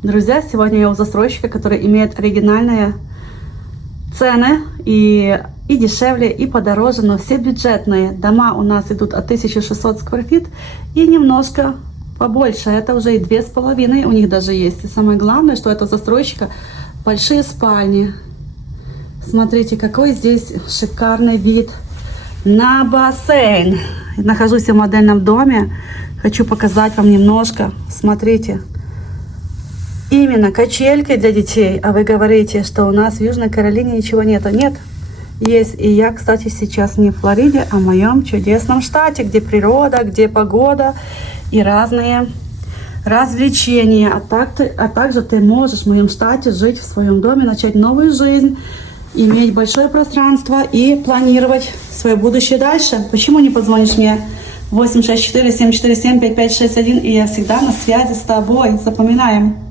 Друзья, сегодня я у застройщика, который имеет оригинальные цены и дешевле, и подороже, но все бюджетные. Дома у нас идут от 1600 сквер-фит и немножко побольше. Это уже и 2500 у них даже есть. И самое главное, что это застройщика большие спальни. Смотрите, какой здесь шикарный вид на бассейн. Нахожусь в модельном доме. Хочу показать вам немножко. Смотрите. Именно качельки для детей. А вы говорите, что у нас в Южной Каролине ничего нету. Нет, есть. И я, кстати, сейчас не в Флориде, а в моем чудесном штате, где природа, где погода и разные развлечения. А также ты можешь в моем штате жить в своем доме, начать новую жизнь, иметь большое пространство и планировать свое будущее дальше. Почему не позвонишь мне? 864-747-5561, и я всегда на связи с тобой. Запоминаем.